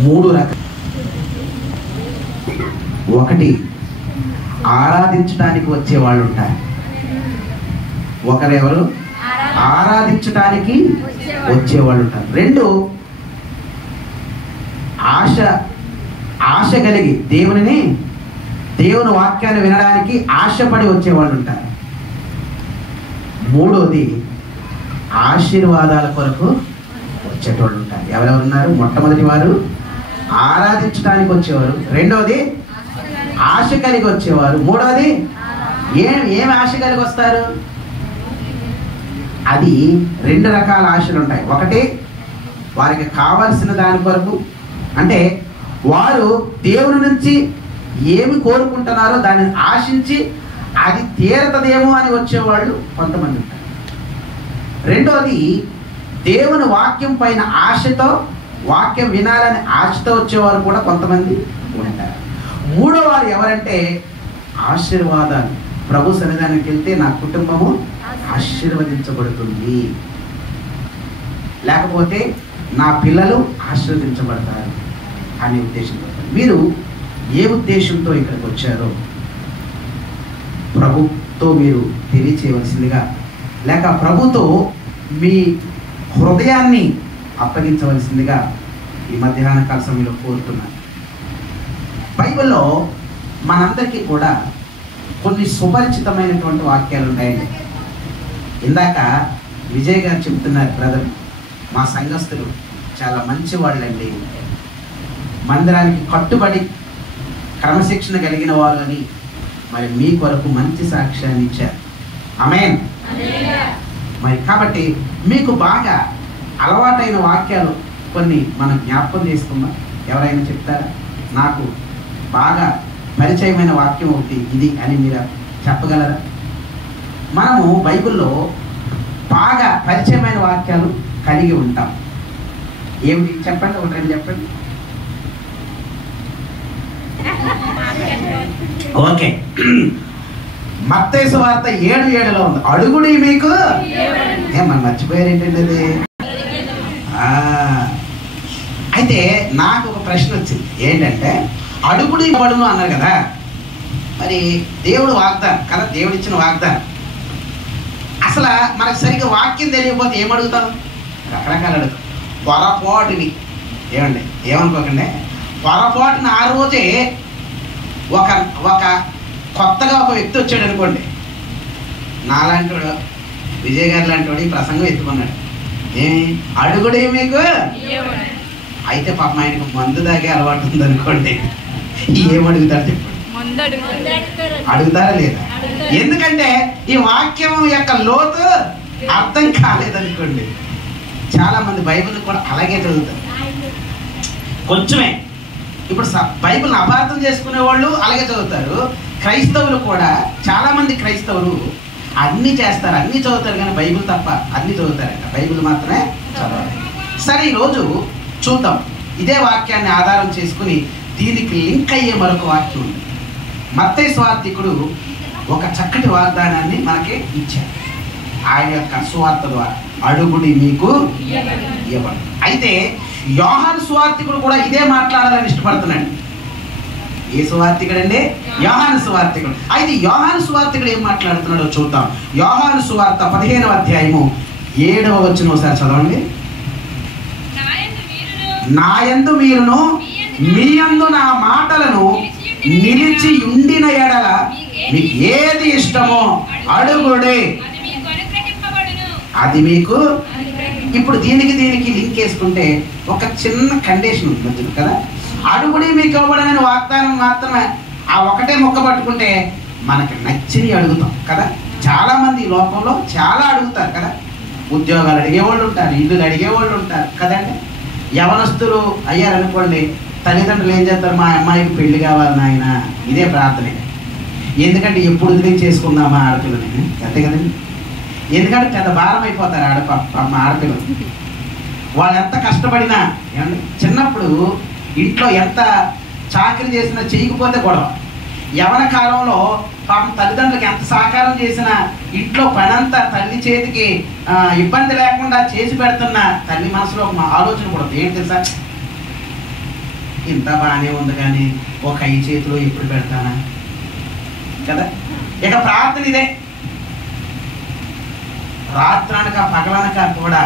మూడు రకాలు. ఒకటి, ఆరాధించడానికి వచ్చే వాళ్ళు ఉంటారు. ఒకరెవరు? ఆరాధించడానికి వచ్చేవాళ్ళు ఉంటారు. రెండు, ఆశ కలిగి దేవుని వాక్యాన్ని వినడానికి ఆశపడి వచ్చేవాళ్ళు ఉంటారు. మూడోది, ఆశీర్వాదాల కొరకు వచ్చేటోళ్ళు ఉంటారు. ఎవరెవరు ఉన్నారు? మొట్టమొదటి వారు ఆరాధించడానికి వచ్చేవారు. రెండోది ఆశ కలిగి వచ్చేవారు. మూడోది ఏమి ఆశ కలిగి వస్తారు? అది రెండు రకాల ఆశలు ఉంటాయి. ఒకటి, వారికి కావలసిన దాని కొరకు, అంటే వారు దేవుని నుంచి ఏమి కోరుకుంటున్నారో దానిని ఆశించి అది తీరతదేమో అని వచ్చేవాళ్ళు కొంతమంది ఉంటారు. రెండోది, దేవుని వాక్యం పైన ఆశతో, వాక్యం వినాలని ఆశతో వచ్చేవారు కూడా కొంతమంది ఉంటారు. మూడో వారు ఎవరంటే ఆశీర్వాదాలు. ప్రభు సన్నిధానానికి వెళ్తే నా కుటుంబము ఆశీర్వదించబడుతుంది, లేకపోతే నా పిల్లలు ఆశీర్వదించబడతారు అనే ఉద్దేశంతో. మీరు ఏ ఉద్దేశంతో ఇక్కడికి వచ్చారో ప్రభుతో మీరు తెలియచేయవలసిందిగా, లేక ప్రభుతో మీ హృదయాన్ని అప్పగించవలసిందిగా ఈ మధ్యాహ్న కాల సమయంలో కోరుతున్నాను. బైబిల్లో మనందరికీ కూడా కొన్ని సుపరిచితమైనటువంటి వాక్యాలు ఉంటాయండి. ఇందాక విజయ్ గారు చెప్తున్నారు, బ్రదర్ మా సంఘస్థులు చాలా మంచి వాళ్ళండి, మందిరానికి కట్టుబడి క్రమశిక్షణ కలిగిన వారు అని మరి మీ కొరకు మంచి సాక్ష్యాన్ని ఇచ్చారు. ఆమేన్. మరి కాబట్టి మీకు బాగా అలవాటైన వాక్యాలు కొన్ని మనం జ్ఞాపకం చేసుకుందాం. ఎవరైనా చెప్తారా? నాకు బాగా పరిచయమైన వాక్యం ఒకటి ఇది అని మీరు చెప్పగలరా? మనము బైబిల్లో బాగా పరిచయమైన వాక్యాలు కలిగి ఉంటాం. ఏమిటి చెప్పండి, ఒకటి రెండు చెప్పండి. ఓకే, మత్తయి సువార్త 7:7లో ఉంది, అడుగుడి మీకు. మనం మర్చిపోయారు ఏంటండి అది? అయితే నాకు ఒక ప్రశ్న వచ్చింది. ఏంటంటే అడుగుడి ఇవ్వడము అన్నారు కదా, మరి దేవుడు వాగ్దానం కదా, దేవుడు ఇచ్చిన వాగ్దానం. అసలు మనకు సరిగ్గా వాక్యం తెలియకపోతే ఏమడుగుతాం? రకరకాలు అడుగుతాం. పొరపాటుని ఏమండి, ఏమనుకోకండి, పొరపాటున ఆ రోజే ఒక కొత్తగా ఒక వ్యక్తి వచ్చాడు అనుకోండి, నాలాంటి వాడు, విజయ్ గారు లాంటి వాడు ఈ ప్రసంగం ఎత్తుకున్నాడు. ఏమి అడుగుడే మీకు? అయితే పాపం ఆయనకు మందు తాగే అలవాటు ఉందనుకోండి, ఏమడుగుతారు చెప్పండి? అడుగుతారా లేదా? ఎందుకంటే ఈ వాక్యం యొక్క లోతు అర్థం కాలేదనుకోండి. చాలా మంది బైబిల్ కూడా అలాగే చదువుతారు, కొంచెమే. ఇప్పుడు బైబిల్ని అపార్థం చేసుకునే వాళ్ళు అలాగే చదువుతారు. క్రైస్తవులు కూడా చాలా మంది క్రైస్తవులు అన్నీ చేస్తారు, అన్నీ చదువుతారు, కానీ బైబిల్ తప్ప అన్నీ చదువుతారంట, బైబిల్ మాత్రమే చదవాలి. సరే, ఈరోజు చూద్దాం. ఇదే వాక్యాన్ని ఆధారం చేసుకుని దీనికి లింక్ అయ్యే మరొక వాక్యం ఉంది. మత్తయి సువార్తికుడు ఒక చక్కటి వాగ్దానాన్ని మనకి ఇచ్చారు. ఆయన యొక్క సువార్త ద్వారా అడుగుడి మీకు ఇవ్వబడు. అయితే యోహాను సువార్తికుడు కూడా ఇదే మాట్లాడాలని ఇష్టపడుతున్నాడు. ఏ సువార్తికుడు అండి? యోహాను సువార్తికుడు. అయితే యోహాను సువార్తికుడు ఏం మాట్లాడుతున్నాడో చూద్దాం. యోహాను సువార్త 15వ అధ్యాయము 7వ వచనం ఒకసారి చదవండి. నాయందు మీరును మీ యందు నా మాటలను నిలిచి ఉండిన ఎడల మీకు ఏది ఇష్టమో అడుగుడే, అది మీకు. ఇప్పుడు దీనికి లింక్ వేసుకుంటే ఒక చిన్న కండిషన్ ఉంటుంది కదా, అడుగుడి మీకు ఇవ్వబడని వాగ్దానం మాత్రమే. ఆ ఒకటే మొక్క పట్టుకుంటే మనకి నచ్చిని అడుగుతాం కదా. చాలా మంది లోకంలో చాలా అడుగుతారు కదా. ఉద్యోగాలు అడిగేవాళ్ళు ఉంటారు, ఇల్లులు అడిగేవాళ్ళు ఉంటారు కదండి. యవనస్తులు అయ్యారనుకోండి, తల్లిదండ్రులు ఏం చేస్తారు? మా అమ్మాయికి పెళ్లి కావాలి నాయన, ఇదే ప్రార్థనే. ఎందుకంటే ఎప్పుడు వదిలి చేసుకుందామా ఆడపిల్లని, అంతే కదండి. ఎందుకంటే పెద్ద భారం అయిపోతారు ఆడపిల్లలు. వాళ్ళు ఎంత కష్టపడినా, ఏమండి, చిన్నప్పుడు ఇంట్లో ఎంత చాకరీ చేసినా చేయకపోతే గొడవ. యవన కాలంలో పాపం తల్లిదండ్రులకు ఎంత సహకారం చేసినా ఇంట్లో పనంతా తల్లి చేతికి ఇబ్బంది లేకుండా చేసి పెడుతున్న తల్లి మనసులో ఒక ఆలోచన కూడా ఏంటి తెలుసా? ఇంత బాగానే ఉంది కానీ ఒక 5 చేతిలో ఎప్పుడు పెడతానా కదా. ఇక ప్రార్థన ఇదే, రాత్రనక పగలనక కూడా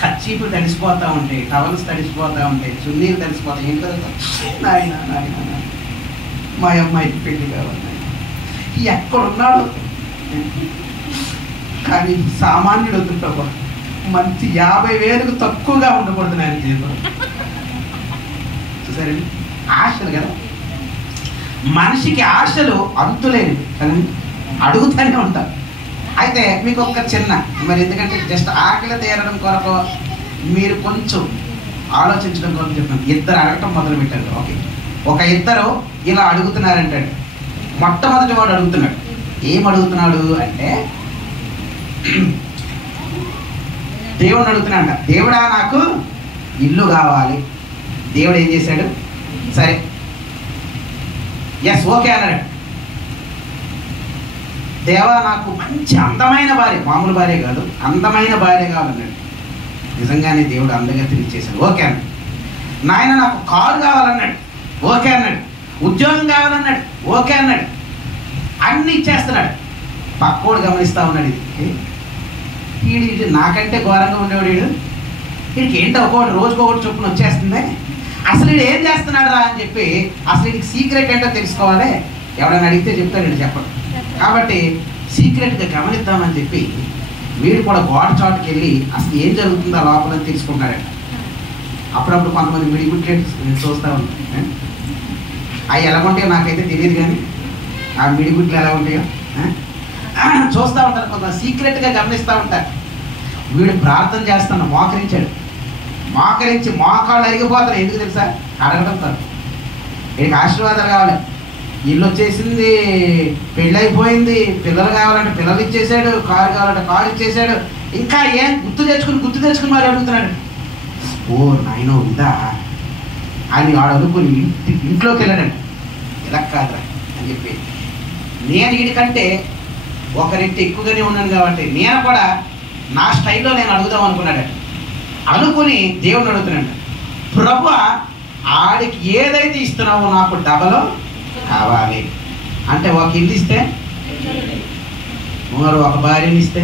కచ్చీపులు తడిసిపోతూ ఉంటాయి, టవల్స్ తడిసిపోతూ ఉంటాయి, చున్నీలు తడిసిపోతాయి. ఏం కదా నాయన నాయన మా అమ్మాయికి పెళ్లి కావాలి, ఎక్కడున్నాడు కానీ సామాన్యుడు వద్దుంటావు, మంచి 50,000కు తక్కువగా ఉండకూడదు నాయన జీవితం. చూసారండి ఆశలు కదా, మనిషికి ఆశలు అంతులేనివి కానీ అడుగుతూనే ఉంటారు. అయితే మీకు ఒక చిన్న మరి, ఎందుకంటే జస్ట్ ఆకలి తీరడం కొరకు మీరు కొంచెం ఆలోచించడం కొరకు చెప్తాను. ఇద్దరు అడగటం మొదలు పెట్టారు. ఓకే, ఒక ఇద్దరు ఇలా అడుగుతున్నారంటాడు. మొట్టమొదటి వాడు అడుగుతున్నాడు. ఏం అడుగుతున్నాడు అంటే దేవుడిని అడుగుతున్నాడు. దేవుడా నాకు ఇల్లు కావాలి. దేవుడు ఏం చేశాడు? సరే ఎస్ ఓకే అన్నాడు. దేవా నాకు మంచి అందమైన భార్య, మామూలు భార్య కాదు, అందమైన భార్య కావాలన్నాడు. నిజంగానే దేవుడు అందగతిని ఇచ్చేశాడు. ఓకే అన్నాడు. నాయన నాకు కారు కావాలన్నాడు. ఓకే అన్నాడు. ఉద్యోగం కావాలన్నాడు. ఓకే అన్నాడు. అన్ని ఇచ్చేస్తున్నాడు. పక్కోడు గమనిస్తూ ఉన్నాడు. వీడు నాకంటే ఘోరంగా ఉండేవాడు. వీడికి ఏంటో ఒకటి రోజుకొకటి చొప్పున వచ్చేస్తుంది. అసలు వీడు ఏం చేస్తున్నాడు రా అని చెప్పి అసలు వీడికి సీక్రెట్ ఏంటో తెలుసుకోవాలి. ఎవరైనా అడిగితే చెప్తాడు, వీడు చెప్పడు. కాబట్టి సీక్రెట్గా గమనిద్దామని చెప్పి వీడు కూడా గోడ చాటుకి వెళ్ళి అసలు ఏం జరుగుతుందో లోపల తెలుసుకుంటాడట. అప్పుడప్పుడు కొంతమంది మిడిగుడ్లు చూస్తూ ఉంటాయి. అవి ఎలా ఉంటాయో నాకైతే తెలియదు, కానీ ఆ మిడిగుడ్లు ఎలా ఉంటాయో చూస్తూ ఉంటారు. కొంత సీక్రెట్గా గమనిస్తూ ఉంటారు. వీడు ప్రార్థన చేస్తాను, మోకరించాడు. మోకరించి మోకాళ్ళు అరిగిపోతారు. ఎందుకు తెలుసా? అడగడం కాదు, వీడికి ఆశీర్వాదాలు కావాలి. ఇల్లు వచ్చేసింది, పెళ్ళి అయిపోయింది, పిల్లలు కావాలంటే పిల్లలు ఇచ్చేసాడు, కారు కావాలంటే కారు ఇచ్చేసాడు. ఇంకా ఏం గుర్తు తెచ్చుకుని మరి అడుగుతున్నాడు. ఓ నాయనో ఇదా అని వాడు అనుకుని ఇంట్లోకి వెళ్ళాడండి. ఇలా కాదురా అని చెప్పి నేను వీడికంటే ఒక రెట్టి ఎక్కువగానే ఉన్నాను కాబట్టి నేను కూడా నా స్టైల్లో నేను అడుగుదాం అనుకున్నాడు. అనుకుని దేవుడిని అడుగుతున్నాడు. ప్రభు ఆడికి ఏదైతే ఇస్తున్నావో నాకు డబల్ కావాలి అంటే, ఒక ఇల్లు ఇస్తే, మరి ఒక భార్యని ఇస్తే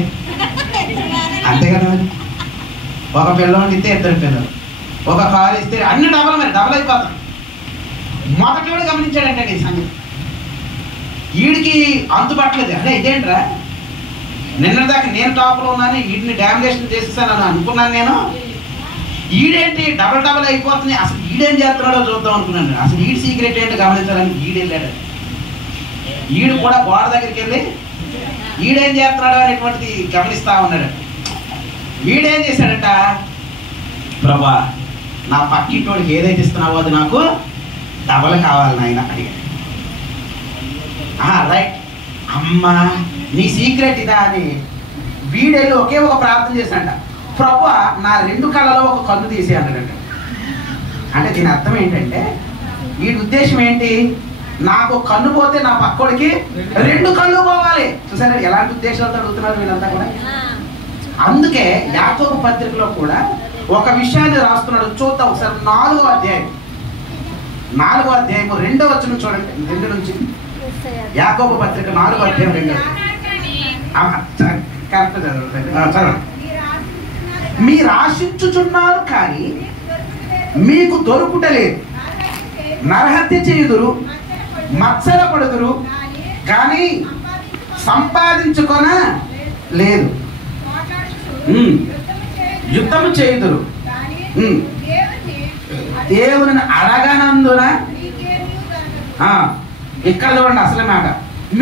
అంతే కదా, ఒక పిల్లవాడిని ఇస్తే 2 పిల్లలు, ఒక కారు ఇస్తే అన్ని డబల్, మరి డబల్ అయిపోతాం. మొదటివాడు గమనించాడంటే ఈ సంగతి. వీడికి అంతుపట్టలేదు. అదే ఇదేంట్రా, నిన్నదాకా నేను టాప్లో ఉన్నాను, వీడిని డామినేషన్ చేసేసాను అనుకున్నాను నేను. ఈడేంటి డబల్ అయిపోతుంది, అసలు ఈడేం చేస్తున్నాడో చూద్దాం అనుకున్నాను. అసలు ఈడు సీక్రెట్ ఏంటో గమనించాలని ఈడు వెళ్ళాడు. ఈడు కూడా గోడ దగ్గరికి వెళ్ళి ఈడేం చేస్తున్నాడో అనేటువంటిది గమనిస్తా ఉన్నాడు. ఈడేం చేశాడంట, ప్రభా నా పక్కింటోడికి ఏదైతే ఇస్తున్నావో అది నాకు డబల్ కావాలి నాయన అడిగాడు. రైట్ అమ్మా నీ సీక్రెట్ ఇదా అని వీడెళ్ళి ఒకే ఒక ప్రార్థన చేశాడంట. ప్రభు నా 2 కళ్ళలో ఒక కన్ను తీసి అన్నాడంట. అంటే దీని అర్థం ఏంటంటే వీడి ఉద్దేశం ఏంటి, నాకు కన్ను పోతే నా పక్కోడికి 2 కళ్ళు పోవాలి. చూసారా ఎలాంటి ఉద్దేశాలతో అడుగుతున్నారు వీళ్ళంతా కూడా. అందుకే యాకోబు పత్రికలో కూడా ఒక విషయాన్ని రాస్తున్నాడు. చూద్దాం ఒకసారి. 4వ అధ్యాయం 2వ వచనం చూడండి. 2 నుంచి యాకోబు పత్రిక 4వ అధ్యాయం 2. కరెక్ట్ చదవండి. మీరు ఆశించుచున్నారు కానీ మీకు దొరుకుటలేదు, నరహత్య చేయుదురు, మత్సరపడుదురు కానీ సంపాదించుకొన లేదు, యుద్ధము చేయుదురు, దేవుని అడగనందున. ఇక్కడ చూడండి అసలు మాట,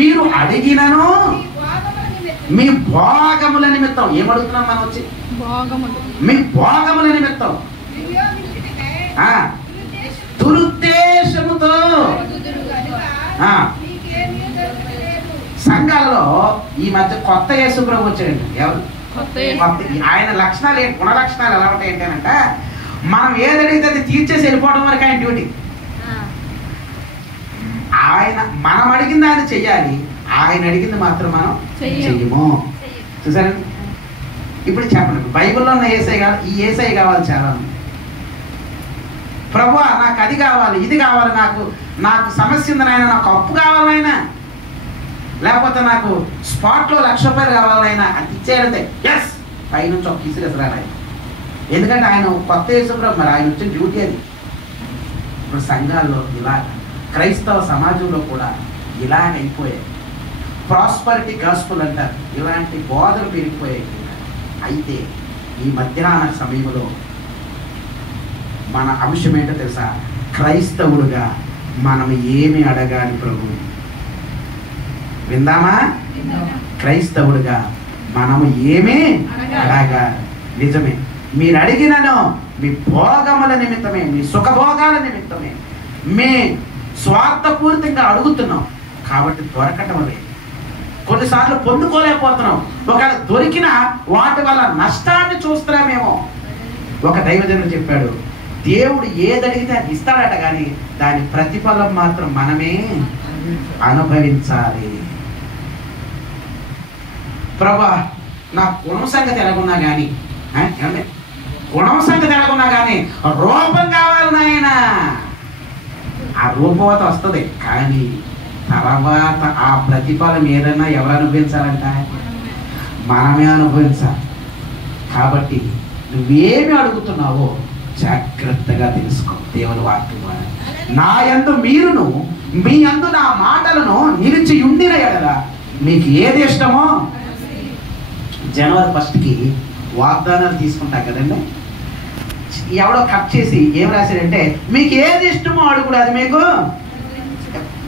మీరు అడిగినను మీ భోగముల నిమిత్తం. ఏమడుగుతున్నాం మనం వచ్చి? మీ భోగముల నిమిత్తం దురుద్దేశముతో. సంఘాలలో ఈ మధ్య కొత్త యేసు ప్రభు వచ్చాడండి. ఎవరు? ఆయన లక్షణాలు, గుణ లక్షణాలు ఎలా ఉంటాయి ఏంటంటే, మనం ఏది అడిగితే అది తీర్చేసి వెళ్ళిపోవడం వరకు ఆయన డ్యూటీ. ఆయన మనం అడిగింది ఆయన చెయ్యాలి, ఆయన అడిగింది మాత్రం మనం చెయ్యము. చూసారండి. ఇప్పుడు చెప్పండి, బైబిల్లో ఉన్న ఏసై కావాలి, ఈ ఏసై కావాలి చాలా. ప్రభువా నాకు అది కావాలి, ఇది కావాలి, నాకు సమస్య ఉంది నాయన, నాకు అప్పు కావాలి నాయన, లేకపోతే నాకు స్పాట్లో 1,00,000 రూపాయలు కావాలి నాయన, అది ఇచ్చేయాలంటే ఎస్ పైనుంచి ఒక ఇసిరేసరాడు ఆయన. ఎందుకంటే ఆయన కొత్త యేసుప్రభు, మరి ఆయన వచ్చిన డ్యూటీ అది. ఇప్పుడు సంఘాల్లో ఇలా, క్రైస్తవ సమాజంలో కూడా ఇలాగైపోయాయి. ప్రాస్పరిటీ గాస్పుల్ అంటారు, ఇలాంటి బోధలు పెరిగిపోయాయి. అయితే ఈ మధ్యాహ్న సమయంలో మన అంశం ఏంటో తెలుసా? క్రైస్తవుడుగా మనం ఏమి అడగాలి ప్రభు? విందామా? క్రైస్తవుడుగా మనము ఏమి అడగాలి? నిజమే, మీరు అడిగినను మీ భోగముల నిమిత్తమే, మీ సుఖభోగాల నిమిత్తమే, మీ స్వార్థపూరితంగా అడుగుతున్నాం కాబట్టి దొరకటం లేదు. కొన్నిసార్లు పొందుకోలేకపోతున్నాం. ఒకవేళ దొరికిన వాటి వల్ల నష్టాన్ని చూస్తున్నామేమో. ఒక దైవజనుడు చెప్పాడు, దేవుడు ఏది అడిగితే అది ఇస్తాడట, కానీ దాని ప్రతిఫలం మాత్రం మనమే అనుభవించాలి. ప్రభా నా గుణం సంగతి ఎలాగున్నా కానీ, గుణం సంగతి ఎలాగున్నా కానీ రూపం కావాలి నాయన. ఆ రూపవత వస్తుంది, కానీ తర్వాత ఆ ప్రతిఫలం ఏదైనా ఎవరు అనుభవించాలంట? మనమే అనుభవించాలి. కాబట్టి నువ్వేమి అడుగుతున్నావో జాగ్రత్తగా తెలుసుకో. దేవుని వాక్యం ద్వారా నా యందు మీరును మీ యందు నా మాటలను నిలిచి ఉండిన ఎడల మీకు ఏది ఇష్టమో. జనవరి 1కి వాగ్దానాలు తీసుకుంటాం కదండి. ఎవడో కట్ చేసి ఏం రాశాడంటే, మీకు ఏది ఇష్టమో అడుగుడు, అది మీకు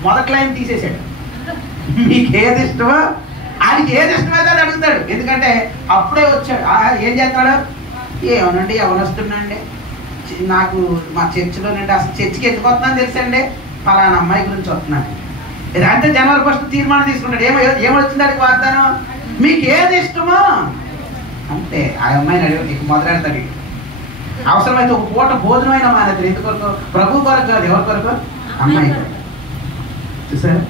మొదటి లైన్ తీసేశాడు. మీకు ఏది ఇష్టమో, ఆయనకి ఏది ఇష్టమైతే అది అడుగుతాడు. ఎందుకంటే అప్పుడే వచ్చాడు. ఏం చేస్తాడు? ఏమనండి, ఎవరు వస్తున్నాండి, నాకు మా చర్చిలో నుండి అసలు చర్చికి ఎందుకు వస్తున్నాను తెలుసండి, ఫలానా అమ్మాయి గురించి వస్తున్నాను అంటే జనవరి 1 తీర్మానం తీసుకున్నాడు. ఏమొచ్చింది వాగ్దానం? మీకు ఏది ఇష్టమో అంటే ఆ అమ్మాయిని అడిగి మొదలెడతాడు. అవసరమైతే ఒక పూట భోజనమైన మానేది. ఎందుకొరకు? ప్రభు కొరకు కాదు, ఎవరి కొరకు? అమ్మాయి కొరకు. చూసారా?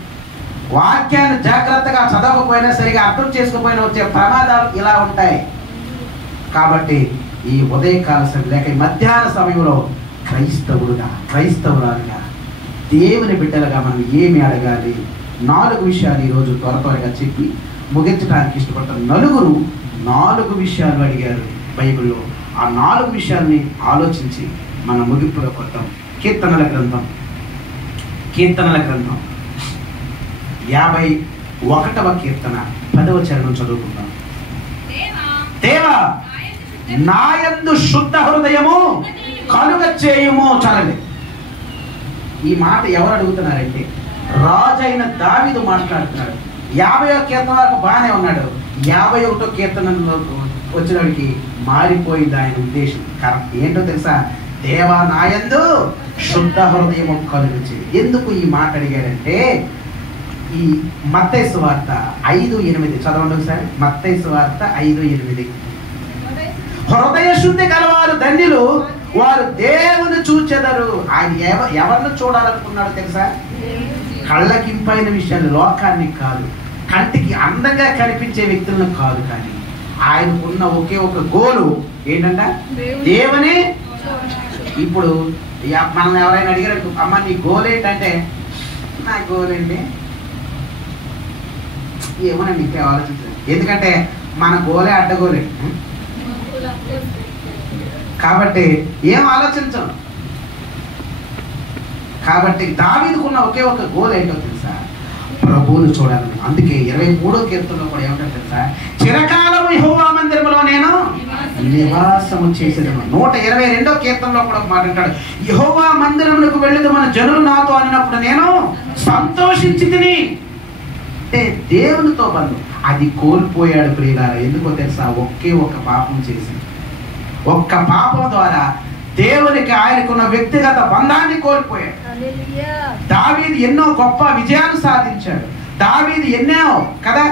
వాక్యాన్ని జాగ్రత్తగా చదవకపోయినా, సరిగా అర్థం చేసుకోకపోయినా వచ్చే ప్రమాదాలు ఇలా ఉంటాయి. కాబట్టి ఈ ఉదయకాల సమయం లేక ఈ మధ్యాహ్న సమయంలో క్రైస్తవులుగా, క్రైస్తవురాలుగా, దేవుని బిడ్డలుగా మనం ఏమి అడగాలి? 4 విషయాలు ఈరోజు త్వరగా చెప్పి ముగించడానికి ఇష్టపడతారు. 4 విషయాలు అడిగారు బైబిల్లో. ఆ 4 విషయాల్ని ఆలోచించి మనం ముగింపులో కొడతాం. కీర్తనల గ్రంథం 51వ కీర్తన 10వ చరణం చదువుకుందాం. దేవా నాయందు శుద్ధ హృదయము కలుగ చేయుము. చాలండి. ఈ మాట ఎవరు అడుగుతున్నారంటే రాజైన దావీదు మాట్లాడుతున్నాడు. 50వ కీర్తన వరకు బాగానే ఉన్నాడు. 51వ కీర్తనలో వచ్చినడికి మారిపోయింది ఆయన ఉద్దేశం. ఏంటో తెలుసా? దేవా నాయందు శుద్ధ హృదయము కలుగ చేయి. ఎందుకు ఈ మాట అడిగాడంటే, ఈ మత్తయి సువార్త 5:8 చదవండి ఒకసారి. మత్తయి సువార్త 5:8. హృదయ శుద్ధి గలవారు ధన్యులు, వారు దేవుని చూచెదరు. ఆయన ఎవరిని చూడాలనుకున్నాడు తెలుసా? కళ్ళకింపైన విషయాలు, లోకాన్ని కాదు, కంటికి అందంగా కనిపించే వ్యక్తులను కాదు, కానీ ఆయనకున్న ఒకే ఒక గోలు ఏంటంట? దేవుని. ఇప్పుడు మనం ఎవరైనా అడిగారు, అమ్మ నీ గోల్ ఏంటంటే, నా గోల్ ఏంటి ఏమోనండి ఇంకే ఆలోచించలేదు. ఎందుకంటే మన గోలే అడ్డగోలే కాబట్టి ఏం ఆలోచించం. కాబట్టి దావీదుకున్న ఒకే ఒక గోల్ ఏంటో తెలుసా? ప్రభువును చూడాలని. అందుకే 23వ కీర్తనలో కూడా ఏమంటారు తెలుసా? చిరకాలము యెహోవా మందిరములో నేను నివాసము చేసేదను. 122వ కీర్తనలో కూడా ఒక మాట అంటాడు, యెహోవా మందిరమునకు వెళ్ళేది మన జనులు నాతో అన్నప్పుడు నేను సంతోషించి తిని. అంటే దేవునితో బంధం అది కోల్పోయాడు ప్రియులారా. ఎందుకో తెలుసా? ఒకే ఒక పాపం చేసి, ఒక్క పాపం ద్వారా దేవునికి ఆయనకున్న వ్యక్తిగత బంధాన్ని కోల్పోయాడు. దావీదు ఎన్నో గొప్ప విజయాలు సాధించాడు. దావీదు ఎన్నో కదా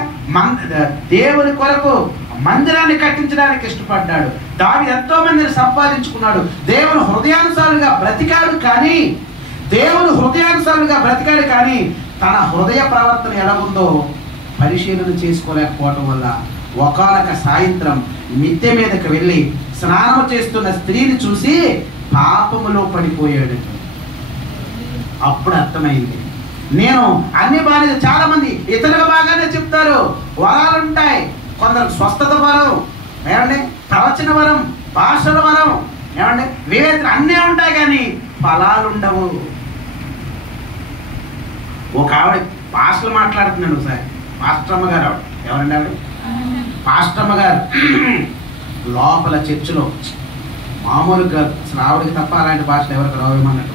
దేవుని కొరకు మందిరాన్ని కట్టించడానికి ఇష్టపడ్డాడు. దావీదు ఎంతో మందిని సంపాదించుకున్నాడు. దేవుని హృదయానుసారులుగా బ్రతికాడు. కానీ తన హృదయ ప్రవర్తన ఎలా ఉందో పరిశీలన చేసుకోలేకపోవటం వల్ల ఒకానొక సాయంత్రం మిద్దె మీదకి వెళ్ళి స్నానం చేస్తున్న స్త్రీని చూసి పాపములో పడిపోయాడు. అప్పుడు అర్థమైంది. నేను అన్ని బాగా, చాలా మంది ఇతరులు బాగానే చెప్తారు, వరాలు ఉంటాయి, కొందరు స్వస్థత వరం, ఏమండి ప్రవచన వరం, భాషల వరం, ఏమండి వివేచన అన్నీ ఉంటాయి, కానీ ఫలాలు ఉండవు. ఒక ఆవిడ భాషలు మాట్లాడుతున్నాడు ఒకసారి, పాస్టమ్మ గారు. ఆవిడ ఎవరండి? ఆవిడ పాస్టమ్మ గారు. లోపల చర్చిలో మామూలుగా అసలు ఆవిడకి తప్ప అలాంటి భాషలు ఎవరికి రావేమన్నట్టు.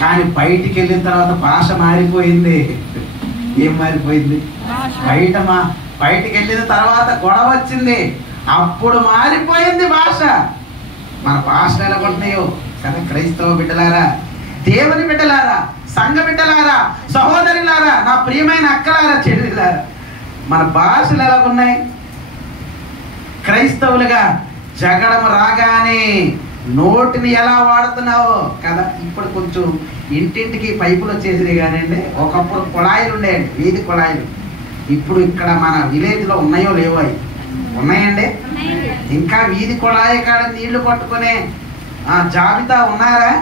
కానీ బయటికి వెళ్ళిన తర్వాత భాష మారిపోయింది. ఏం మారిపోయింది? బయటికి వెళ్ళిన తర్వాత గొడవ వచ్చింది, అప్పుడు మారిపోయింది భాష. మన భాషలు ఎలా ఉంటున్నాయో కదా. క్రైస్తవ బిడ్డలారా, దేవుని బిడ్డలారా, సంఘ బిడ్డలారా, సహోదరులారా, నా ప్రియమైన అక్కలారా, చెల్లెలారా, మన భాషలు ఎలా ఉన్నాయి? క్రైస్తవులుగా జగడం రాగానే నోటిని ఎలా వాడుతున్నావో కదా. ఇప్పుడు కొంచెం ఇంటింటికి పైపులు వచ్చేసినాయి కానివ్వండి. ఒకప్పుడు కుళాయిలు ఉండేయండి, వీధి కుళాయిలు. ఇప్పుడు ఇక్కడ మన విలేజ్లో ఉన్నాయో లేవో? అవి ఉన్నాయండి. ఇంకా వీధి కుళాయి కాడ నీళ్లు పట్టుకునే జాబితా ఉన్నారా?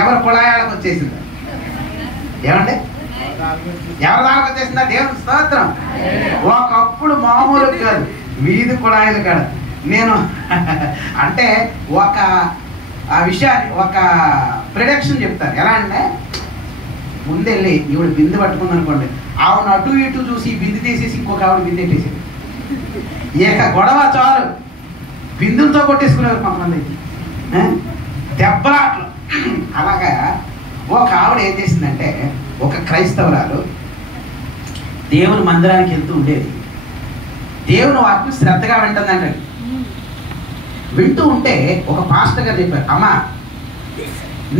ఎవరి కుళాయాలకు వచ్చేసిందా? ఏమండి ఎవరి దానికి వచ్చేసిందా? దేవుని స్తోత్రం. ఒకప్పుడు మామూలు కాదు, వీధి కుళాయిలు కాడ. నేను అంటే ఒక విషయాన్ని, ఒక ప్రిడిక్షన్ చెప్తాను. ఎలా అంటే, ముందెళ్ళి ఈవిడ బిందె పట్టుకుంది అనుకోండి, ఆవిడ అటు ఇటు చూసి బిందె తీసేసి ఇంకొక ఆవిడ బిందె పెట్టేసింది. ఏక గొడవ చాలు, బిందులతో కొట్టేసుకునేవారు కొంతమంది, దెబ్బలాట్లు. అలాగా ఒక ఆవిడ ఏం చేసిందంటే, ఒక క్రైస్తవురాలు దేవుని మందిరానికి వెళ్తూ ఉండేది. దేవుని వాక్యం శ్రద్ధగా వింటుందండి. వింటూ ఉంటే ఒక పాస్టర్ గారు చెప్పారు, అమ్మా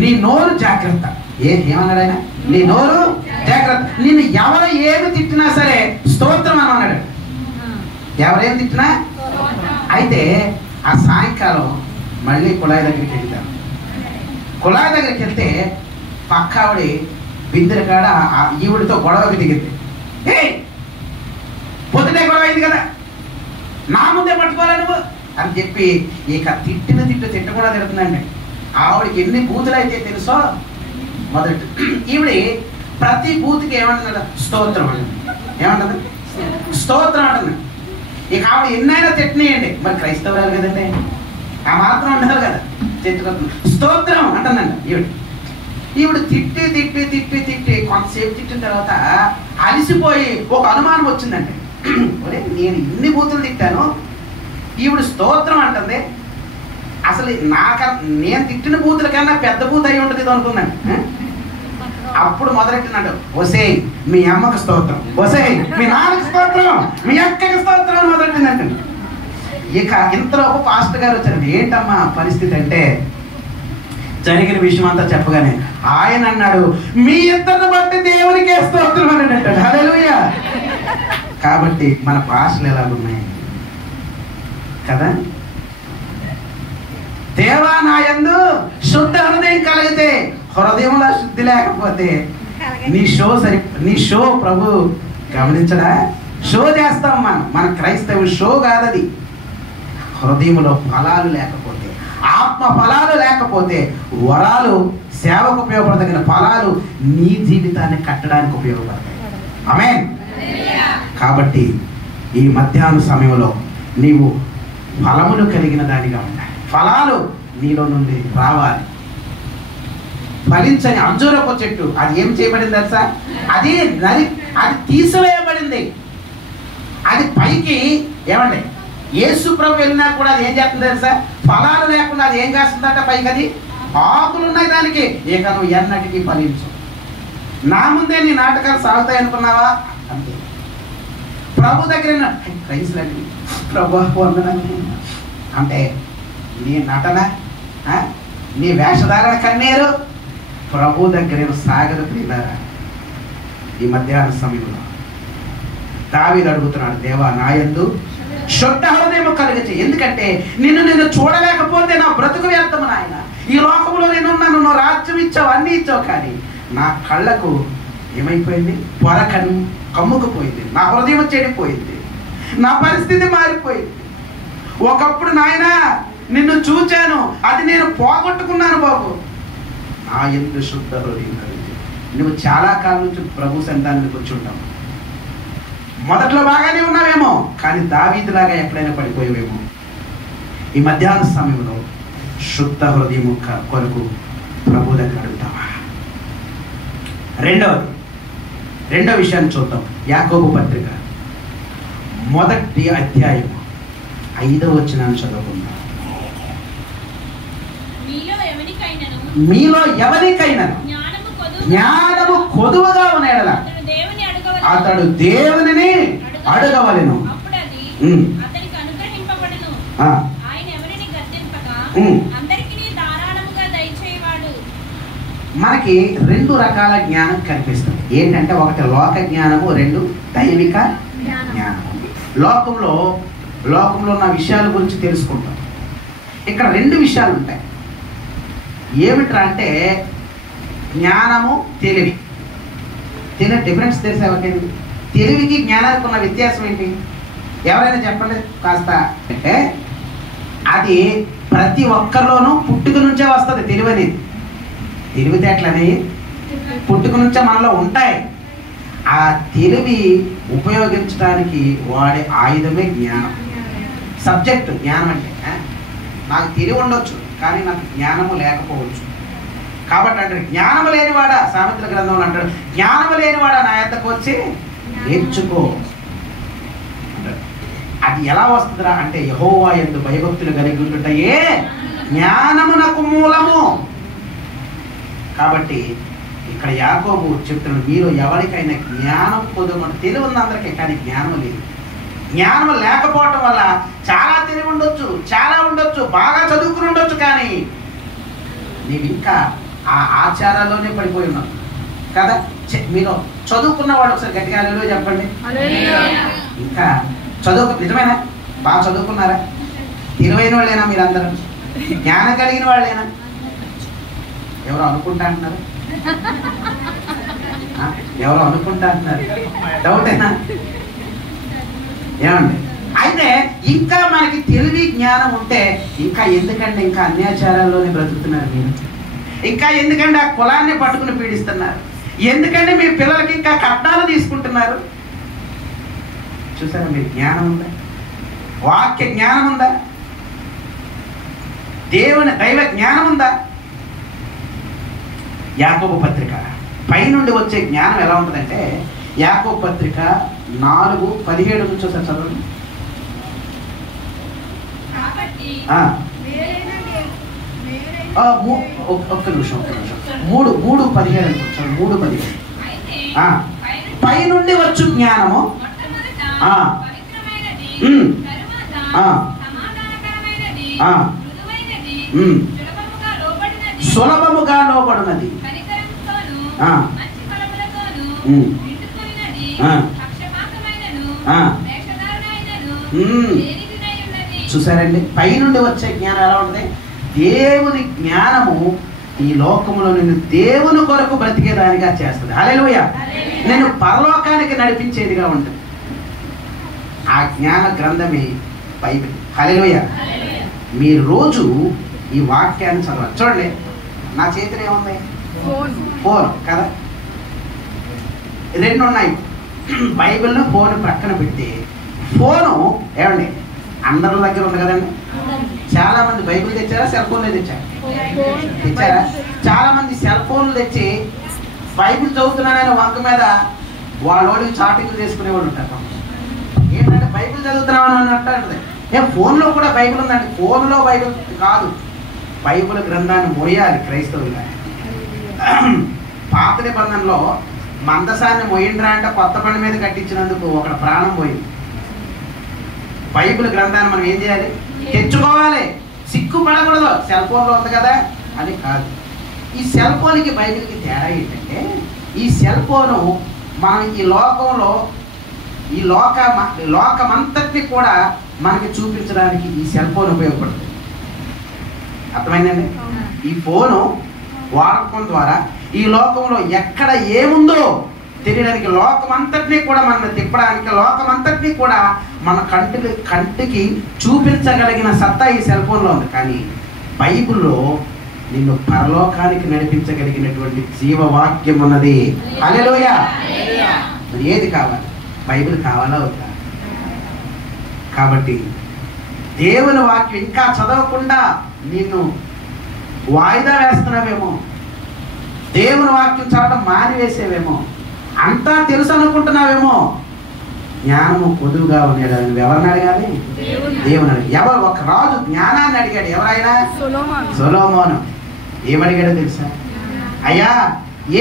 నీ నోరు జాగ్రత్త. ఏమన్నాడు ఆయన? నీ నోరు జాగ్రత్త. నిన్ను ఎవరు ఏమి తిట్టినా సరే స్తోత్రం అని అన్నాడు. ఎవరేం తిట్టినా. అయితే ఆ సాయంకాలం మళ్ళీ కుళాయి దగ్గరికి వెళ్తాను. కుళాయి దగ్గరికి వెళ్తే పక్క ఆవిడ బిందెల కాడ ఈవిడితో గొడవకి దిగింది. పొద్దునే గొడవ అయింది కదా, నా ముందే పట్టుకోవాలి నువ్వు అని చెప్పి ఇక తిట్టు కూడా తిడుతుందండి. ఆవిడకి ఎన్ని బూతులు అయితే తెలుసో. మొదటి ఈవిడ ప్రతి బూత్కి ఏమంటున్నాడు? స్తోత్రం అంటుంది. ఏమంటుంది? స్తోత్రం అంటుంది. ఇక ఆవిడ ఎన్నైనా తిట్టనియండి, మరి క్రైస్తవురాలు కదండి, ఆ మాత్రం ఉండాలి కదా, తిట్టుకుంటుంది. స్తోత్రం అంటుందండి ఈవిడ తిట్టి కొంతసేపు తిట్టిన తర్వాత అలిసిపోయి ఒక అనుమానం వచ్చిందండి. ఒరే, నేను ఇన్ని బూతులు తిట్టాను, ఈవిడ స్తోత్రం అంటుంది, అసలు నేను తిట్టిన బూతుల కన్నా పెద్ద బూత్ అయి ఉంటుంది ఇది అనుకుందండి. అప్పుడు మొదలెట్టినాడు, ఒసేయ్ మీ అమ్మకు స్తోత్రం, ఒసేయ్ మీ నాన్నకి స్తోత్రం, మీ అక్కకి స్తోత్రం అని మొదలెట్టిందండి. ఇక ఇంతలో ఒక పాస్టర్ గారు వచ్చారు. ఏంటమ్మా పరిస్థితి అంటే, జరిగిన విషయం అంతా చెప్పగానే ఆయన అన్నాడు, మీ ఇద్దరిని బట్టి దేవునికే స్తోత్రం అని అంటాడు. హల్లెలూయా. కాబట్టి మన భాషలు ఎలాగున్నాయి కదా. దేవా నా యందు శుద్ధ హృదయం కలిగితే, హృదయంలో శుద్ధి లేకపోతే నీ షో ప్రభు గమనించడా? షో చేస్తాం మన క్రైస్తవ షో కాదది. హృదయంలో ఫలాలు లేకపోతే, ఆత్మ ఫలాలు లేకపోతే, వరాలు సేవకు ఉపయోగపడదగిన ఫలాలు నీ జీవితాన్ని కట్టడానికి ఉపయోగపడతాయి. ఆమేన్. కాబట్టి ఈ మధ్యాహ్న సమయంలో నీవు ఫలములు కలిగిన దానిగా ఉండాలి. ఫలాలు నీలో నుండి రావాలి. ఫలించని అంజూరపు చెట్టు అది ఏం చేయబడింది తెలుసా? అది తీసివేయబడింది. అది పైకి ఏమండి యేసు ప్రభు వెళ్ళినా కూడా అది ఏం చేస్తుంది తెలుసా? ఫలాలు లేకుండా అది ఏం చేస్తుందంట? పైకి అది ఆకులు ఉన్నాయి దానికి. ఇక నువ్వు ఎన్నటికీ ఫలించు. నా ముందే నీ నాటకాలు సాగుతాయి అనుకున్నావా? అంతే. ప్రభు దగ్గర క్రైస్తులండి ప్రభు అంటే నీ నటన, నీ వేషధారణ కన్నీరు ప్రభు దగ్గర సాగదు ప్రియులారా. ఈ మధ్యాహ్న సమయంలో దావీదు అడుగుతున్నాడు, దేవా నా యందు శుద్ధ హృదయం కలిగించు. ఎందుకంటే నిన్ను చూడలేకపోతే నా బ్రతుకు వ్యర్థము నాయన. ఈ లోకంలో నేనున్నాను, నువ్వు రాజ్యం ఇచ్చావు, అన్నీ ఇచ్చావు, కానీ నా కళ్ళకు ఏమైపోయింది? పొర కమ్ముకుపోయింది, నా హృదయం చెడిపోయింది. నా పరిస్థితి మారిపోయింది. ఒకప్పుడు నాయనా నిన్ను చూచాను, అది నేను పోగొట్టుకున్నాను బాబు. నా యందు శుద్ధ హృదయం కలిగి. నువ్వు చాలా కాలం నుంచి ప్రభు సన్నిధానానికి వచ్చి ఉంటావు. మొదట్లో బాగానే ఉన్నావేమో, కానీ దావీదులాగా ఎక్కడైనా పడిపోయావేమో. ఈ మధ్యాహ్న సమయంలో శుద్ధ హృదయం కొరకు ప్రభు దగ్గర అడుగుతావా? రెండో విషయాన్ని చూద్దాం. యాకోబు పత్రిక 1వ అధ్యాయం 5వ వచనాన్ని చదువుకుందాం. మీలో ఎవరికైనాను జ్ఞానము కొదువగా ఉన్న యెడల అతడు దేవునిని అడగవలెను, మనకి 2 రకాల జ్ఞానం కనిపిస్తుంది. ఏంటంటే ఒకటి లోక జ్ఞానము, 2 దైవిక జ్ఞానము. లోకంలో ఉన్న విషయాల గురించి తెలుసుకుంటాం. ఇక్కడ 2 విషయాలు ఉంటాయి. ఏమిట్రా అంటే జ్ఞానము, తెలివి. డిఫరెన్స్ తెలిసే ఎవరికైనా? తెలివికి జ్ఞానానికి ఉన్న వ్యత్యాసం ఏంటి? ఎవరైనా చెప్పండి కాస్త. అంటే అది ప్రతి ఒక్కరిలోనూ పుట్టుక నుంచే వస్తుంది. తెలివి అనేది, తెలివితేటలని పుట్టుక నుంచే మనలో ఉంటాయి. ఆ తెలివి ఉపయోగించడానికి వాడే ఆయుధమే జ్ఞానం. సబ్జెక్ట్ జ్ఞానం అంటే నాకు తెలివి ఉండొచ్చు, కానీ నాకు జ్ఞానము లేకపోవచ్చు. కాబట్టి అంటే జ్ఞానము లేనివాడా, సామెతల గ్రంథంలో అంటాడు, జ్ఞానము లేనివాడా నా యొద్దకు వచ్చి నేర్చుకో. అది ఎలా వస్తుందిరా అంటే యెహోవా యందు భయభక్తులు కలిగి ఉండుటయే జ్ఞానమునకు మూలము. కాబట్టి ఇక్కడ యాకోబు చెప్తున్నాడు, మీరు ఎవరికైనా జ్ఞానం పొందమని. తెలివి ఉంది అందరికీ, కానీ జ్ఞానం లేదు. జ్ఞానం లేకపోవటం వల్ల చాలా తెలివి ఉండొచ్చు, చాలా ఉండొచ్చు, బాగా చదువుకుని ఉండొచ్చు, కానీ నీవు ఇంకా ఆ ఆచారాల్లోనే పడిపోయి ఉన్నావు కదా. మీరు చదువుకున్న వాళ్ళు ఒకసారి గట్టిగా హల్లెలూయా చెప్పండి. ఇంకా నిజమేనా? బాగా చదువుకున్నారా? తెలివైన వాళ్ళేనా మీరందరూ? జ్ఞానం కలిగిన వాళ్ళేనా? ఎవరు అనుకుంటా అంటున్నారు? ఎవరు అనుకుంటా అంటున్నారు? డౌటేనా? ఏమండి? అయితే ఇంకా మనకి తెలివి జ్ఞానం ఉంటే ఇంకా ఎందుకంటే ఇంకా అన్యాచారాల్లోనే బ్రతుకుతున్నారు మీరు? ఇంకా ఎందుకంటే ఆ కులాన్ని పట్టుకుని పీడిస్తున్నారు? ఎందుకంటే మీ పిల్లలకి ఇంకా కట్నాలు తీసుకుంటున్నారు? చూసారా? మీకు జ్ఞానం ఉందా? వాక్య జ్ఞానం ఉందా? దేవుని దైవ జ్ఞానం ఉందా? యాకోబు పత్రిక పైనుండి వచ్చే జ్ఞానం ఎలా ఉంటుందంటే, యాకోబు పత్రిక 4:17 నుంచి ఒకసారి చదవండి. ఒక్క నిమిషం 3:17 3:17 పైనుండి వచ్చు జ్ఞానము సులభముగా లోబడినది, చూసారండి? పైనుండి వచ్చే జ్ఞానం ఎలా ఉంటుంది? దేవుని జ్ఞానము ఈ లోకములో నిన్ను దేవుని కొరకు బ్రతికేదానిగా చేస్తుంది. హల్లెలూయా! నేను పరలోకానికి నడిపించేదిగా ఉంటుంది. ఆ జ్ఞాన గ్రంథమే బైబిల్. హల్లెలూయా! మీరు రోజు ఈ వాక్యాన్ని చదవాలి. చూడండి, నా చేతిలో ఏముంది? ఫోన్ కదా. 2 ఉన్నాయి. బైబిల్ను ఫోన్ ప్రక్కన పెట్టి, ఫోను ఏమండి అందరి దగ్గర ఉంది కదండి. చాలా మంది బైబిల్ తెచ్చారా, సెల్ ఫోన్లు తెచ్చారా? చాలా మంది సెల్ ఫోన్లు తెచ్చి బైబిల్ చదువుతున్నానని వంక మీద వాళ్ళోడికి చాటింగ్లు చేసుకునేవాళ్ళు ఉంటారు. ఏంటంటే బైబిల్ చదువుతున్నామని అన్నట్టు. ఫోన్లో కూడా బైబిల్ ఉందండి. ఫోన్లో బైబిల్ కాదు, బైబిల్ గ్రంథాన్ని మోయాలి క్రైస్తవులుగా. పాత నిబంధనలో మందసాన్ని మోయిండ్రా అంటే కొత్త బండి మీద కట్టించినందుకు ఒక ప్రాణం పోయింది. బైబిల్ గ్రంథాన్ని మనం ఏం చేయాలి? తెచ్చుకోవాలి. సిగ్గుపడకూడదు. సెల్ ఫోన్లో ఉంది కదా అని కాదు. ఈ సెల్ ఫోన్కి బైబిల్కి తేడా ఏంటంటే, ఈ సెల్ ఫోను మనం ఈ లోకంలో ఈ లోకమంతటిని కూడా మనకి చూపించడానికి ఈ సెల్ ఫోన్ ఉపయోగపడుతుంది. అర్థమైందండి? ఈ ఫోను వాడకం ద్వారా ఈ లోకంలో ఎక్కడ ఏముందో తెలియడానికి, లోకమంతటినీ కూడా మనం తిప్పడానికి, లోకమంతటినీ కూడా మన కంటికి చూపించగలిగిన సత్తా ఈ సెల్ ఫోన్లో ఉంది. కానీ బైబిల్లో నిన్ను పరలోకానికి నడిపించగలిగినటువంటి జీవవాక్యం ఉన్నది. హల్లెలూయా. మరి ఏది కావాలి? బైబిల్ కావాలా వద్దా? కాబట్టి దేవుని వాక్యం ఇంకా చదవకుండా నిన్ను వాయిదా వేస్తున్నావేమో, దేవుని వాక్యం చదవడం మానివేసేవేమో, అంతా తెలుసు అనుకుంటున్నావేమో. జ్ఞానము కొదువుగా ఉన్నాడు. ఎవరిని అడగాలి? దేవుని అడిగాడు. ఎవరు? ఒక రాజు జ్ఞానాన్ని అడిగాడు. ఎవరైనా? సొలొమోను. ఏమడిగాడో తెలుసా? అయ్యా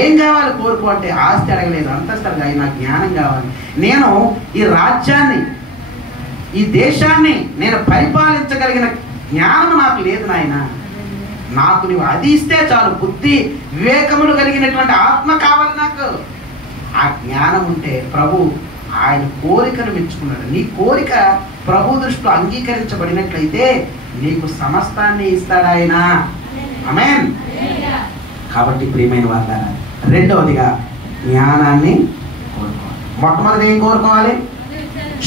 ఏం కావాలి కోరుకో అంటే ఆస్తి అడగలేదు, అంతస్తు అడగలేదు, నాకు జ్ఞానం కావాలి. నేను ఈ రాజ్యాన్ని, ఈ దేశాన్ని నేను పరిపాలించగలిగిన జ్ఞానం నాకు లేదు నాయన, నాకు నువ్వు అది ఇస్తే చాలు, బుద్ధి వివేకములు కలిగినటువంటి ఆత్మ కావాలి నాకు. ఆ జ్ఞానం ఉంటే ప్రభు ఆయన కోరికను మెచ్చుకున్నాడు. నీ కోరిక ప్రభు దృష్టిలో అంగీకరించబడినట్లయితే నీకు సమస్తాన్ని ఇస్తాడు ఆయన. ఆమేన్. కాబట్టి ప్రియమైన వాళ్ళారా, రెండవదిగా జ్ఞానాన్ని కోరుకోవాలి. మొట్టమొదటి ఏం కోరుకోవాలి?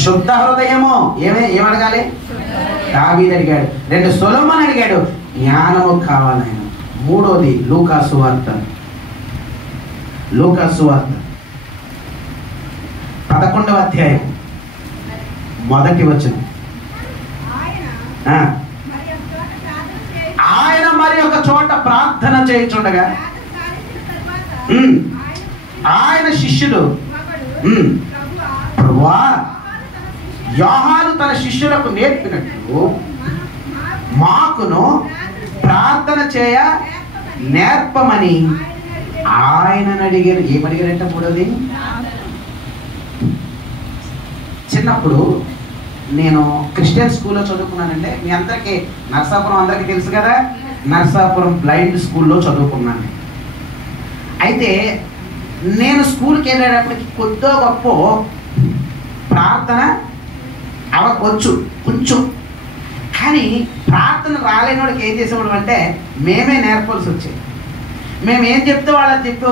శుద్ధ హృదయము. ఏమడగాలి? దావీదు అడిగాడు. రెండు సొలొమోను అడిగాడు. జ్ఞానము కావాలి ఆయన. మూడోది లూకా సువార్త 11వ అధ్యాయం 1వ వచనం. ఆయన మరి ఒక చోట ప్రార్థన చేయుచుండగా ఆయన శిష్యులు, ప్రభువా యోహాను తన శిష్యులకు నేర్పినట్లు మాకును ప్రార్థన చేయ నేర్పమని ఆయనను అడిగారు. ఏమడిగారంటే మూడోది, చిన్నప్పుడు నేను క్రిస్టియన్ స్కూల్లో చదువుకున్నానంటే, మీ అందరికీ నర్సాపురం అందరికీ తెలుసు కదా, నర్సాపురం బ్లైండ్ స్కూల్లో చదువుకున్నాను. అయితే నేను స్కూల్కి వెళ్ళేటప్పటికి కొద్దో గొప్ప ప్రార్థన అవ్వచ్చు కొంచెం. కానీ ప్రార్థన రాలేని వాడికి ఏం చేసేవాడు అంటే మేమే నేర్పాల్సి వచ్చేది. మేము ఏం చెప్తే వాళ్ళని చెప్పు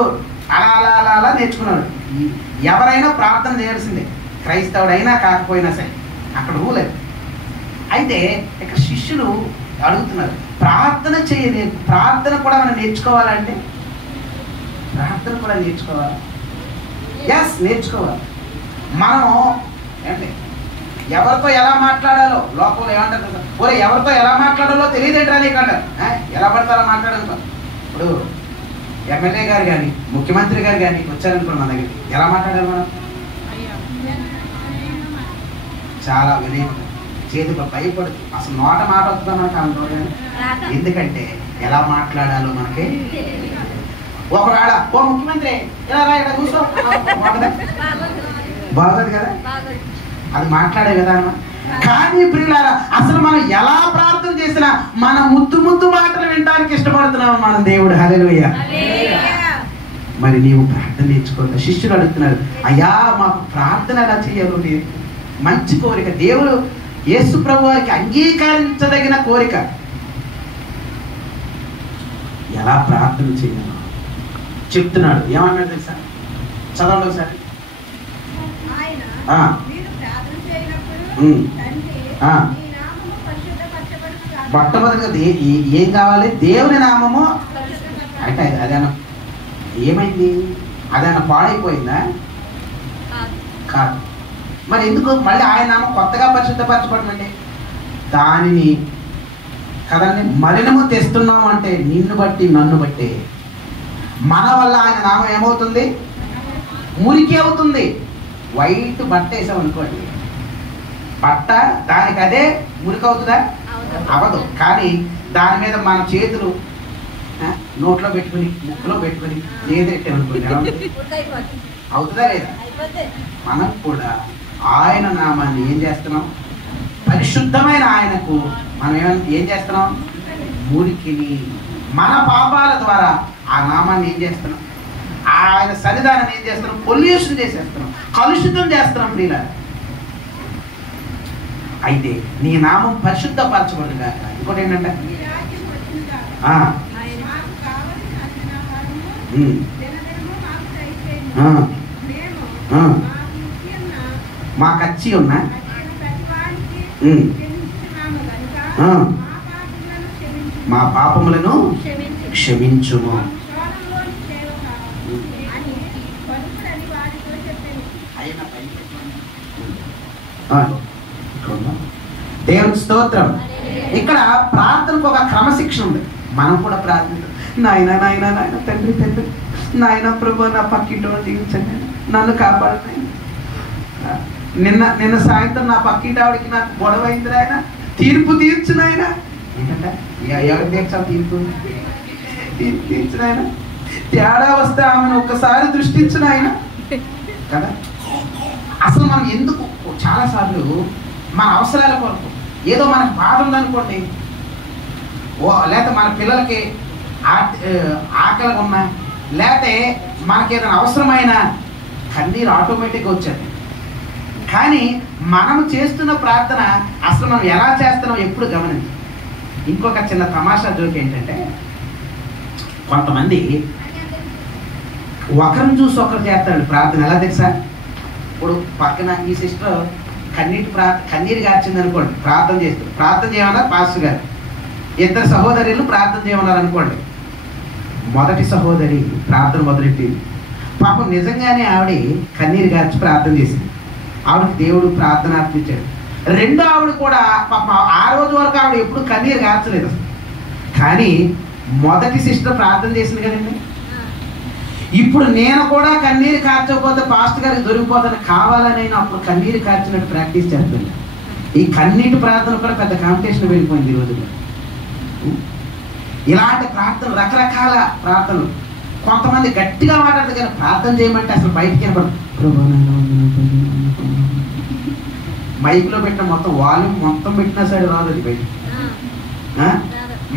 అలా అలా అలా అలా నేర్చుకున్నాడు. ఎవరైనా ప్రార్థన చేయాల్సిందే, క్రైస్తవుడైనా కాకపోయినా సరే, అక్కడ రూల్ అది. అయితే ఇక్కడ శిష్యులు అడుగుతున్నారు, ప్రార్థన చేయలేదు, ప్రార్థన కూడా మనం నేర్చుకోవాలంటే, ప్రార్థన కూడా నేర్చుకోవాలి. ఎస్, నేర్చుకోవాలి. మనం ఏంటి ఎవరితో ఎలా మాట్లాడాలో, లోకంలో ఏమంటారు, ఓరే ఎవరితో ఎలా మాట్లాడాలో తెలియదేంట్రా నీకు అంటారు. ఎలా పడతారో మాట్లాడాలి. ఇప్పుడు ఎమ్మెల్యే గారు కానీ ముఖ్యమంత్రి గారు కానీ వచ్చారనుకోండి మన దగ్గరికి, ఎలా మాట్లాడాలి మనం? చాలా వినయం, చేతికి భయపడుతూ, అసలు నోట మాట వస్తుందా మనకు అనుకోవాలి. ఎందుకంటే ఎలా మాట్లాడాలో మనకి. ఒకవేళ ఓ ముఖ్యమంత్రి ఇలా రా, ఇలా కూర్చో, బాగోదు కదా అది మాట్లాడే విధానం. కానీ ప్రియులారా, అసలు మనం ఎలా ప్రార్థన చేసినా మన ముద్దు ముద్దు మాటలు వినడానికి ఇష్టపడుతున్నాము మన దేవుడు. హల్లెలూయా. మరి నీవు ప్రార్థన నేర్చుకోవాలి. శిష్యులు అడుగుతున్నారు, అయ్యా మాకు ప్రార్థన ఎలా చేయాలో మంచి కోరిక, దేవుడు యేసు ప్రభు వారికి అంగీకరించదగిన కోరిక, ఎలా ప్రార్థన చేయాలో చెప్తున్నాడు. ఏమన్నాడు తెలుసా? చదవండి ఒకసారి. మొట్టమొదటిగా ఏం కావాలి? దేవుని నామము. అంటే అదేనా ఏమైంది? అదేనా పాడైపోయిందా? కాదు. మరి ఎందుకు మళ్ళీ ఆయన నామం కొత్తగా పరిశుద్ధపరచబడమండి? దానిని కదండి మలినము తెస్తున్నాము అంటే నిన్ను బట్టి నన్ను బట్టి మన వల్ల ఆయన నామం ఏమవుతుంది? మురికి అవుతుంది. వైట్ బట్ట వేసాం అనుకోండి, బట్ట దానికి అదే మురికి అవుతుందా? అవదు. కానీ దాని మీద మన చేతులు నోట్లో పెట్టుకుని ముక్కులో పెట్టుకుని ఏదైతే అవుతుందా లేదా? మనం కూడా ఆయన నామాన్ని ఏం చేస్తున్నాం? పరిశుద్ధమైన ఆయనకు మనం ఏం చేస్తున్నాం? మురికిని, మన పాపాల ద్వారా ఆ నామాన్ని ఏం చేస్తున్నాం? ఆయన సన్నిధానాన్ని ఏం చేస్తున్నాం? పొల్యూషన్ చేసేస్తున్నాం, కలుషితం చేస్తున్నాం. నీలా అయితే నీ నామం పరిశుద్ధపరచబడుగా. ఇంకోటి ఏంటంటే మాకు వచ్చి ఉన్నా మా పాపములను క్షమించుము. దేవుని స్తోత్రం. ఇక్కడ ప్రార్థనకు ఒక క్రమశిక్షణ ఉంది. మనం కూడా ప్రార్థిస్తాం, నాయన నాయన నాయన తండ్రి తండ్రి నాయన ప్రభు నా పక్కింటి వాళ్ళు జీవించండి, నన్ను కాపాడండి. నిన్న సాయంత్రం నా పక్కింటి ఆవిడకి నాకు గొడవ అయింది, ఆయన తీర్పు తీర్చిన ఆయన ఏంటంటే ఎవరికి తీర్చాలి తీర్పు తీర్చిన ఆయన, తేడా వస్తే ఆమెను ఒక్కసారి దృష్టించిన ఆయన కదా. అసలు మనం ఎందుకు చాలాసార్లు మన అవసరాల కొరకు ఏదో మనకు బాధ ఉందనుకోండి, లేకపోతే మన పిల్లలకి ఆకలి ఉన్నా, లేకపోతే మనకి ఏదైనా అవసరమైన కన్నీరు ఆటోమేటిక్గా వచ్చేది. కానీ మనం చేస్తున్న ప్రార్థన అసలు మనం ఎలా చేస్తున్నాం ఎప్పుడు గమనించి. ఇంకొక చిన్న తమాషా జోక్ ఏంటంటే, కొంతమంది ఒకరిని చూసి ఒకరు చేస్తాడు ప్రార్థన. ఎలా తెలుసా? ఇప్పుడు పక్కన ఈ సిస్టర్ కన్నీరు గార్చింది అనుకోండి, ప్రార్థన చేస్తారు. ప్రార్థన చేయమన్నారు పాస్టర్ గారు, ఇద్దరు సహోదరులు ప్రార్థన చేయమన్నారు అనుకోండి. మొదటి సహోదరి ప్రార్థన మొదలెట్టింది. పాపం నిజంగానే ఆవిడ కన్నీరు గార్చి ప్రార్థన చేసింది. ఆవిడకి దేవుడు ప్రార్థన అర్పించాడు. రెండో ఆవిడ కూడా పాపం ఆ రోజు వరకు ఆవిడ ఎప్పుడు కన్నీరు గార్చలేదు అసలు. కానీ మొదటి సిస్టర్ ప్రార్థన చేసింది కదండి. ఇప్పుడు నేను కూడా కన్నీరు కార్చకపోతే పాస్టర్ గారికి దొరికిపోతాను కావాలని అప్పుడు కన్నీరు కార్చినట్టు ప్రాక్టీస్ చేస్తుంది. ఈ కన్నీటి ప్రార్థన కూడా పెద్ద కాంపిటీషన్ వెళ్ళిపోయింది ఈ రోజుల్లో. ఇలాంటి ప్రార్థనలు, రకరకాల ప్రార్థనలు. కొంతమంది గట్టిగా మాట్లాడదు కానీ ప్రార్థన చేయమంటే అసలు బయటికి వినపడదు. మైక్లో పెట్టిన మొత్తం వాల్యూమ్ మొత్తం పెట్టినా సరే రాదు అది బయట.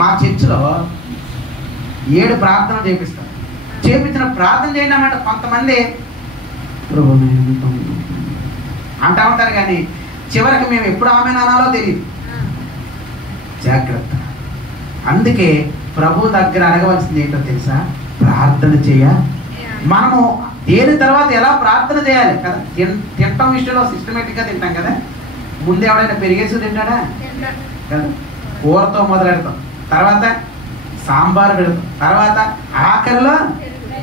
మా చర్చిలో 7 ప్రార్థనలు చేపిస్తారు. చేపించిన ప్రార్థన చేయండి అన్నమాట కొంతమంది అంటా ఉంటారు, కానీ చివరికి మేము ఎప్పుడు ఆమె అనాలో తెలియదు. జాగ్రత్త. అందుకే ప్రభు దగ్గర అడగవలసింది ఏంటో తెలుసా? ప్రార్థన చేయ. మనము దేని తర్వాత ఎలా ప్రార్థన చేయాలి కదా. తింటాం విషయంలో సిస్టమేటిక్గా తింటాం కదా. ముందు ఎవడైనా పెరిగేసి తింటాడా కదా. కూరతో మొదలెడతాం, తర్వాత సాంబార్ పెడతాం, తర్వాత ఆఖరిలో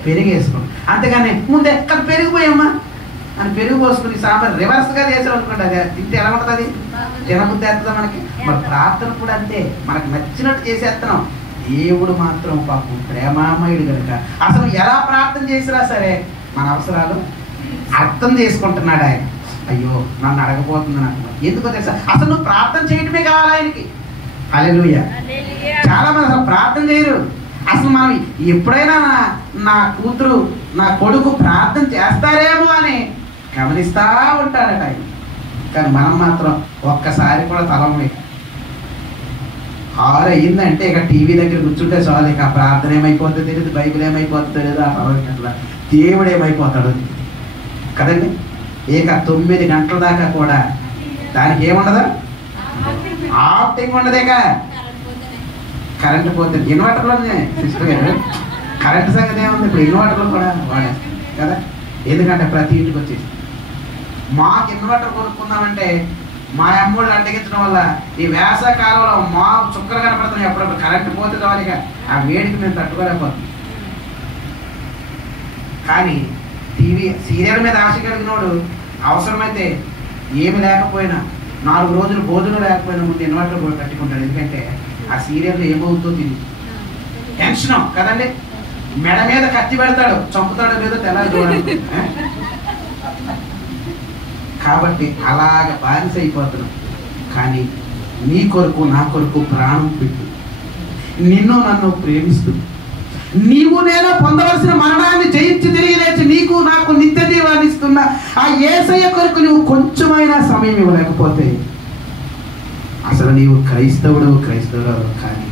పెరిగేసుకోం. అంతేగాని ముందే ఎక్కడ పెరిగిపోయామ్మా అని పెరుగు పోసుకుని సాంబార్ రివర్స్గా చేసాం అనుకోండి, అది తింటే ఎలా ఉంటుంది? తినబుద్ధి వేస్తుందా మనకి? మరి ప్రార్థన కూడా అంతే, మనకు నచ్చినట్టు చేసేస్తున్నాం. దేవుడు మాత్రం పాపం ప్రేమామయుడు కనుక అసలు ఎలా ప్రార్థన చేసినా సరే మన అవసరాలు అర్థం చేసుకుంటున్నాడు ఆయన. అయ్యో నన్ను అడగబోతుందని అంటున్నాడు. ఎందుకో తెలుసా? అసలు నువ్వు ప్రార్థన చేయడమే కావాలి ఆయనకి. హల్లెలూయా. చాలా మంది అసలు ప్రార్థన చేయరు. అసలు మనం ఎప్పుడైనా నా కూతురు నా కొడుకు ప్రార్థన చేస్తారేమో అని గమనిస్తూ ఉంటాడట ఆయన. కానీ మనం మాత్రం ఒక్కసారి కూడా తలండి. 6 అయ్యిందంటే ఇక టీవీ దగ్గర కూర్చుంటే చాలు. ఇక ప్రార్థన ఏమైపోతుందో తెలియదు, బైబిల్ ఏమైపోతుందో తెలియదు, అట్లా దేవుడు ఏమైపోతాడు కదండి. ఇక 9 గంటల దాకా కూడా దానికి ఏముండదు, ఆప్టింగ్ ఉండదు. ఇక కరెంట్ పోతే ఇన్వర్టర్లోనే సిస్టర్ గారు కరెంట్ సంగతి ఏముంది, ఇప్పుడు ఇన్వర్టర్లో కూడా వాడేస్తాం కదా. ఎందుకంటే ప్రతి ఇంటికి వచ్చేసి మాకు ఇన్వర్టర్ కొనుక్కుందామంటే మా అమ్మోళ్ళు అడ్డగించడం వల్ల ఈ వేసవకాలంలో మా చుక్కలు కనపడుతున్నాయి. ఎప్పుడప్పుడు కరెంట్ పోతే చాలుగా ఆ వేడికి మేము తట్టుకోలేకపోతాం. కానీ టీవీ సీరియల్ మీద ఆశ కలిగినోడు అవసరమైతే ఏమి లేకపోయినా 4 రోజులు భోజనం లేకపోయినా ముందు ఇన్వర్టర్ కూడా కట్టుకుంటాడు. ఎందుకంటే ఆ సీరియల్లో ఏమవుతుందో తెలియదు. టెన్షన్ కదండి. మెడ మీద కత్తి పెడతాడు, చంపుతాడో లేదో తెల్లారి. కాబట్టి అలాగ బానిస అయిపోతున్నాం. కానీ నీ కొరకు నా కొరకు ప్రాణం పెట్టి నిన్ను నన్ను ప్రేమిస్తూ నీవు నేను పొందవలసిన మరణాన్ని జయించి తిరిగి లేచి నీకు నాకు నిత్య జీవాన్ని ఇస్తున్న ఆ యేసయ్య కొరకు నువ్వు కొంచెమైనా సమయం ఇవ్వలేకపోతే అసలు నీవు క్రైస్తవుడు కానీ